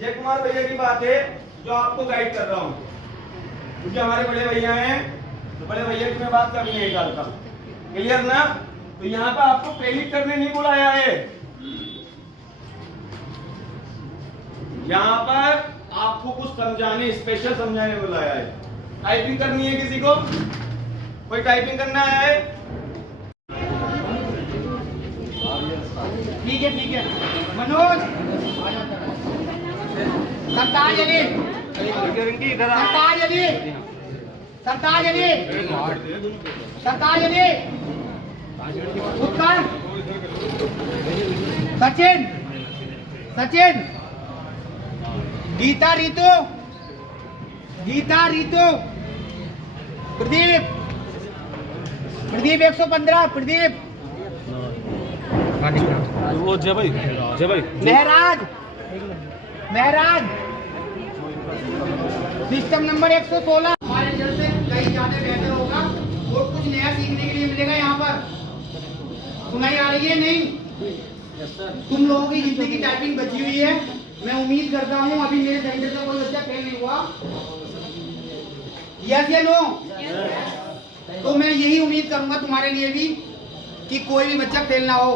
जय कुमार भैया की बात है जो आपको गाइड कर रहा हूँ, क्योंकि हमारे बड़े भैया हैं तो बड़े भैया की मैं बात करनी है डालता हूँ, क्लियर ना। तो यहाँ पर आपको प्रेरित करने नहीं बुलाया है, यहाँ पर आपको कुछ समझाने, स्पेशल समझाने बुलाया है। टाइपिंग करनी है किसी को? कोई टाइपिंग करना है? ठीक है मनोज सरताज अली उत्तर सचिन गीता रितु प्रदीप 115 प्रदीप वो जय भाई महराज सिस्टम नंबर 116। हमारे रिजल्ट से कहीं ज्यादा बेहतर होगा और कुछ नया सीखने के लिए मिलेगा। यहाँ पर सुनाई आ रही है नहीं? तुम लोगों की जितनी की टाइपिंग बची हुई है, मैं उम्मीद करता हूँ अभी मेरे सेंटर से कोई बच्चा फेल नहीं हुआ। यस या नो? तो मैं यही उम्मीद करूंगा तुम्हारे लिए भी कि कोई भी बच्चा फेल ना हो।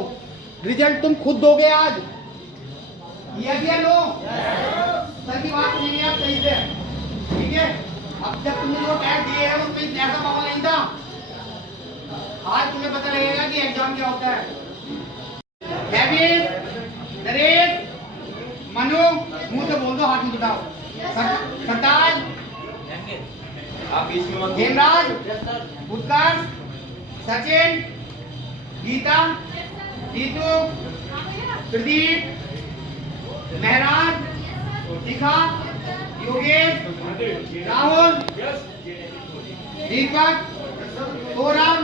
रिजल्ट तुम खुद दोगे आज। यस या नो? सर की बात सुनिए आप सही से, ठीक है? अब जब तुमने वो टैग दिए हैं उसमें ऐसा माहौल नहीं था। आज तुम्हें पता लगेगा कि एग्जाम क्या होता है। हैविस, नरेश, मनु, मुंह से बोल दो, हाथ में उठाओ। सरताज, हेमराज, उत्कर्ष, सचिन, गीता, जीतू, प्रदीप, महराज, शिखा, योगेश, राहुल, दीपक, सौरभ,